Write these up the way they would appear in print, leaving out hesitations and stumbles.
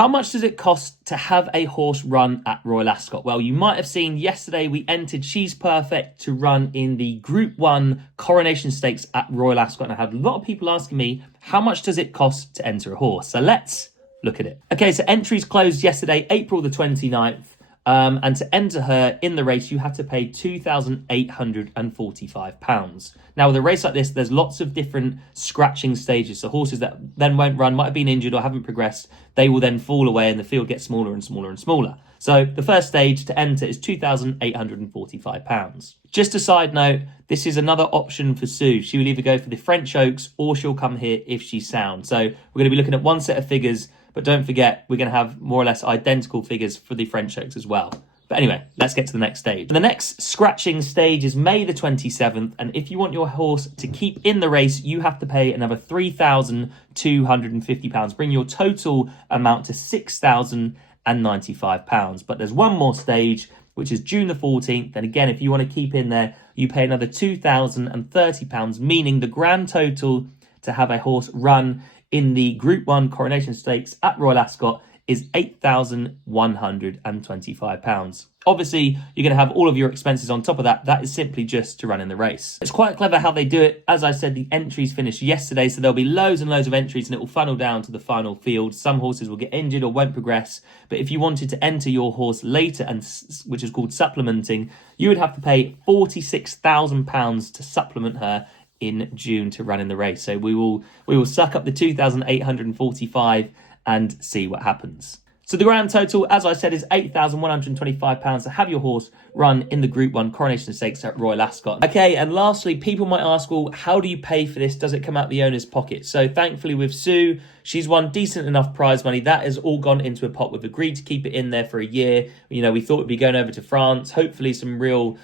How much does it cost to have a horse run at Royal Ascot? Well, you might have seen yesterday we entered She's Perfect to run in the Group 1 Coronation Stakes at Royal Ascot. And I had a lot of people asking me, how much does it cost to enter a horse? So let's look at it. Okay, so entries closed yesterday, April the 29th. And to enter her in the race, you had to pay £2,845. Now, with a race like this, there's lots of different scratching stages. So horses that then won't run, might have been injured or haven't progressed, they will then fall away and the field gets smaller and smaller and smaller. So the first stage to enter is £2,845. Just a side note, this is another option for Sue. She will either go for the French Oaks or she'll come here if she's sound. So we're going to be looking at one set of figures, but don't forget, we're going to have more or less identical figures for the French Oaks as well. But anyway, let's get to the next stage. The next scratching stage is May the 27th. And if you want your horse to keep in the race, you have to pay another £3,250. Bring your total amount to £6,095. But there's one more stage, which is June the 14th. And again, if you want to keep in there, you pay another £2,030, meaning the grand total to have a horse run in the Group 1 Coronation Stakes at Royal Ascot is £8,125. Obviously, you're going to have all of your expenses on top of that. That is simply just to run in the race. It's quite clever how they do it. As I said, the entries finished yesterday, so there'll be loads and loads of entries and it will funnel down to the final field. Some horses will get injured or won't progress. But if you wanted to enter your horse later, and which is called supplementing, you would have to pay £46,000 to supplement her in June to run in the race. So we will suck up the 2,845 and see what happens. So the grand total, as I said, is £8,125 to have your horse run in the Group 1 Coronation Stakes at Royal Ascot. Okay, and lastly, people might ask, well, how do you pay for this? Does it come out the owner's pocket? So thankfully with Sue, she's won decent enough prize money. That has all gone into a pot. We've agreed to keep it in there for a year. You know, we thought we'd be going over to France. Hopefully some real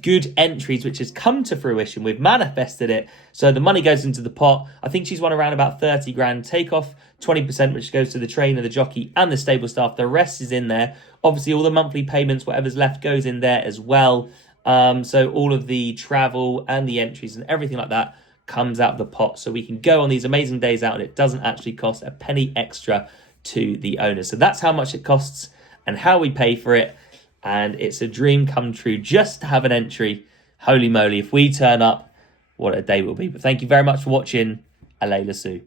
good entries, which has come to fruition. We've manifested it. So the money goes into the pot. I think she's won around about 30 grand. Take off 20%, which goes to the trainer, the jockey, and the stable staff. The rest is in there. Obviously, all the monthly payments, whatever's left, goes in there as well. So all of the travel and the entries and everything like that comes out of the pot. So we can go on these amazing days out and it doesn't actually cost a penny extra to the owner. So that's how much it costs and how we pay for it. And it's a dream come true just to have an entry. Holy moly, if we turn up, what a day will be. But thank you very much for watching. Allez, Sue.